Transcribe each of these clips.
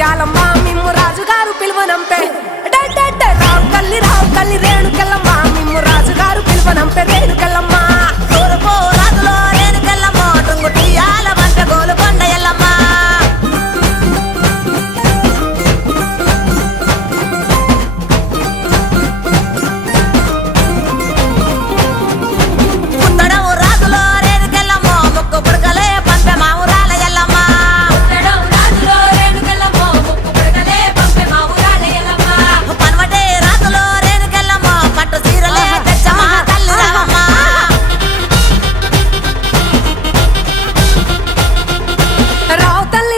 ముత్యాలమ్మ మిమ్ము రాజుగారు పిలువనంపే రావు తల్లి రేణుకెళ్ళమ్మ మిమ్ము రాజుగారు పిలువనంపే రేణుకెళ్ళమ్మ తూర్పు రాజులో రేణుకెళ్ళమ్మ టుంగుటియాల వంట గోలుకొండ ఎల్లమ్మ పుత్తడము రాజులో రేణుకెళ్ళమ్మ ముక్కు పుడకలే పంపె మావురాల ఎల్లమ్మ పనవటే రాజులో రేణుకెళ్ళమ్మ పట్టు చీరలే తెచ్చమ్మ తల్లి రావమ్మ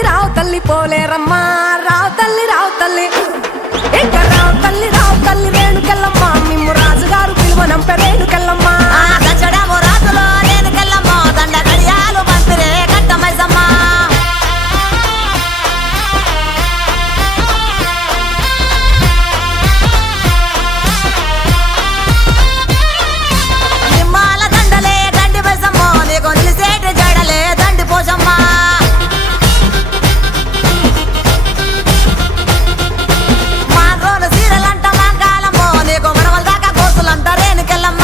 రావు తల్లి పోలేరమ్మ రావు తల్లి ఇక రావు తల్లి రేణుకెళ్ళమ్మ మిమ్ము రాజుగారు పిలువనంపే రేణుకెళ్ళమ్మ దచ్చడము రాజులో రేణుకెళ్ళమ్మ దండ గడియాలు పంపిరే కట్టమైసమ్మ నిమ్మాల దండలే దండి మైసమ్మ నీకు నిలిసేటి జడలే దండి పోసమ్మ మాండ్రోను సీరలంట మాంకాలమ్మో నీకు మడవల దాకా కోసులంట రేణుకెళ్ళమ్మ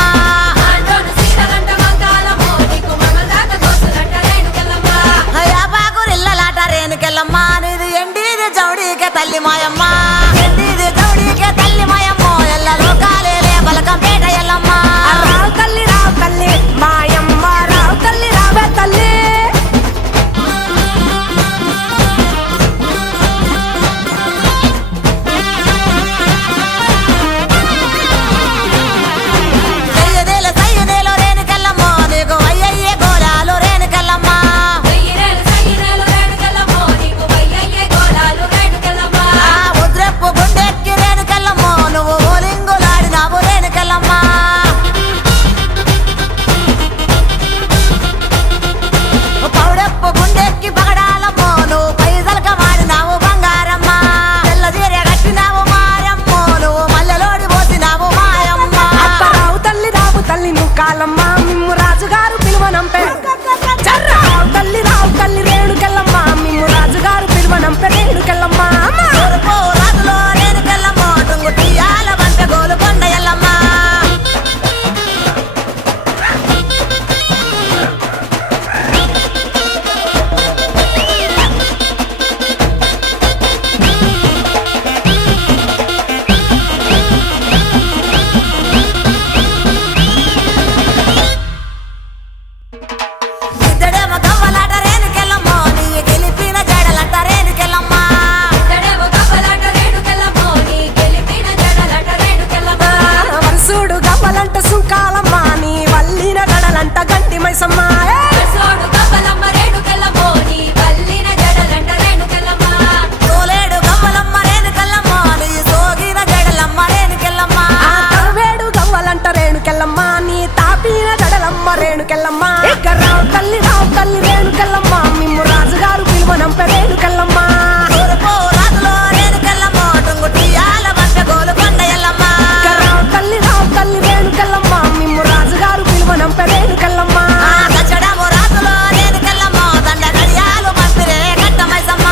యాపాకురిల్లలాట రేణుకెళ్ళమ్మ నీది ఎండిది జౌడీకే తల్లి మాయమ్మ ఎండిది జౌడీకే తల్లి మాయమ్మో ఎల్ల లోకాలేలే బలకంపేట ఎల్లమ్మ రావు తల్లి మాయమ్మ రావు తల్లి రావే తల్లి సయ్యదేలో రేణుకెళ్ళమ్మో నీకు అయ్యయ్యే గోలాలు రేణుకెళ్ళమ్మ ఉద్రెప్పు గుండెక్కి రేణుకెళ్ళమ్మో నువ్వు ఓలింగులాడినావు రేణుకెళ్ళమ్మ పౌడెప్పు గుండెక్కి పగడాలమ్మో నువ్వు పైసలక మాడినావు బంగారమ్మ తెల్ల చీర కట్టినావు మారమ్మో నువ్వు మల్లెలోడి పోసినావు మాయమ్మ రావు తల్లి ముక్కాలమ్మ మిమ్ము రాజుగారు పిలువనంపే రావు తల్లి రేణుకెళ్ళమ్మ మిమ్ము రాజుగారు పిలువనంపే రేణుకెళ్ళమ్మ తూర్పు రాజులో రేణుకెళ్ళమ్మ టుంగుటియాల వంట గోలుకొండ ఎల్లమ్మ ఇద్దడేమో గవ్వలాట రేణుకెళ్ళమ్మ నీ గెలిపిన జడలంట రేణుకెళ్ళమ్మ వరుసుడు గవ్వలంట సుంకాలమ్మ నీ వల్లిన గడలంట గంటి మైసమ్మ తోలేడు గవ్వలమ్మ రేణుకెళ్ళమ్మ నీ సోగిన జడలమ్మ రేణుకెళ్ళమ్మ వేడు గవ్వలంట రేణుకెళ్ళమ్మ నీ తాపిన గడలమ్మ రేణుకెళ్ళమ్మ ఇక రావు తల్లి రేణుకెళ్ళమ్మ మిమ్ము రాజుగారు పిలువనంపే రేణుకెళ్ళమ్మ తూర్పు రాజులో రేణుకెళ్ళమ్మ టుంగుటియాల వంట గోలుకొండ ఎల్లమ్మ రావు తల్లి రేణుకెళ్ళమ్మ మిమ్ము రాజుగారు పిలువనంపే రేణుకెళ్ళమ్మ దచ్చడము రాజులో రేణుకెళ్ళమ్మ దండ గడియాలు పంపిరే కట్టమైసమ్మ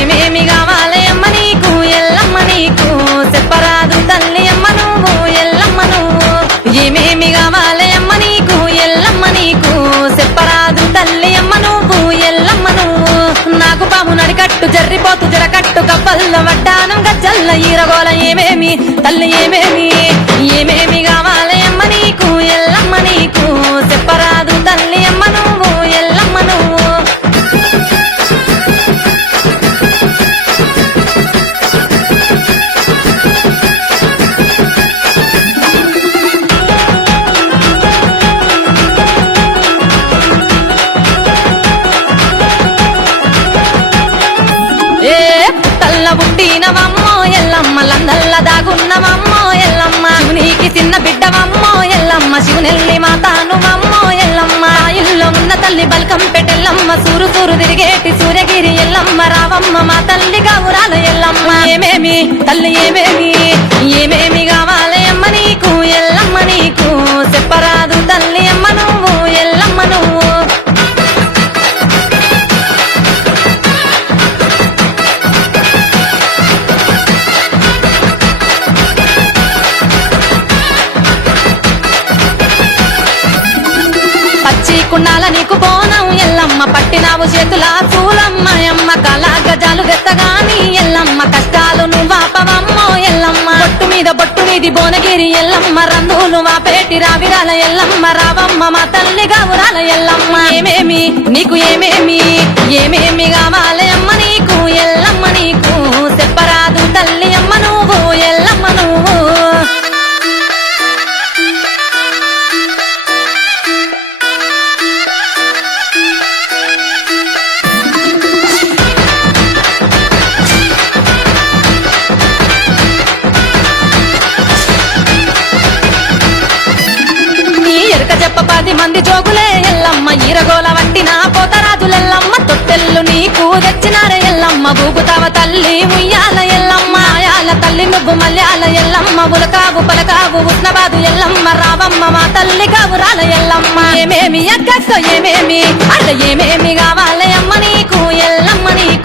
ఏమేమి కావాలి అమ్మ నీకు ఎల్లమ్మ నీకు చెప్పరాదు తల్లి అమ్మ నువ్వు ఎల్లమ్మ నువ్వు ఏమేమి కావాలి అమ్మ నీకు ఎల్లమ్మ నీకు చెప్పరాదు తల్లి అమ్మ నువ్వు ఎల్లమ్మ నువ్వు నాకు పాము నడికట్టు జర్రిపోతు జరకట్టు కప్పల్ల వడ్డానం గజ్జల్ల ఈరగోల ఏమేమి తల్లి ఏమేమి కావాలి అమ్మ నీకు ఎల్లమ్మ నీకు చెప్పరాదు తల్లి అమ్మ నువ్వు ఎల్లమ్మ నువ్వు పుట్టినవమ్మో ఎల్లమ్మ లందల్ల దాగున్నవమ్మో ఎల్లమ్మ శివునికి బలకంపెటెల్లమ్మ సూరు సూరు తిరిగేటి సూర్యగిరి ఎల్లమ్మ రావమ్మ మా తల్లి గౌరాల ఎల్లమ్మ ఏమేమి తల్లి ఏమేమి ఏమేమి కావాలి అమ్మ నీకు ఎల్లమ్మ నీకు చెప్పరాదు తల్లి అమ్మ నువ్వు ఎల్లమ్మ నువ్వు పచ్చి కుండాల నీకు బోనం ఎల్లమ్మ పట్టినావు చేతుల పూలమ్మ ఎమ్మ కళ గజాలు గెత్తగాని ఎల్లమ్మ కష్టాలు నువ్వాపవమ్మో ఎల్లమ్మ బొట్టు మీద బొట్టు మీది బోనగిరి ఎల్లమ్మ రంగులు మా పేటి రావిరాల ఎల్లమ్మ రావమ్మ మా తల్లి గౌరాల ఎల్లమ్మ ఏమేమి నీకు ఏమేమి ఏమేమి కావాలి అమ్మ నీకు ఎల్లమ్మ నీకు చెప్పరాదు తల్లి అమ్మ నువ్వు ఎల్లమ్మ నువ్వు చెప్ప 10 మంది జోగులే ఎల్లమ్మ ఈరగోల వట్టిన పోతరాజులెల్లమ్మ తొట్టెల్లు నీకు తెచ్చినారే ఎల్లమ్మ ఊగుతావ తల్లి ఉయ్యాల ఎల్లమ్మ ఆయాల తల్లి నువ్వు మల్యాల ఎల్లమ్మ ఉలకావు పలకావు ఉష్ణబాదు ఎల్లమ్మ రావమ్మ మా తల్లి గౌరాల ఎల్లమ్మ ఏమేమి అక్కక్క ఏమేమి అట్ట ఏమేమి కావాలి అమ్మ నీకు ఎల్లమ్మ నీకు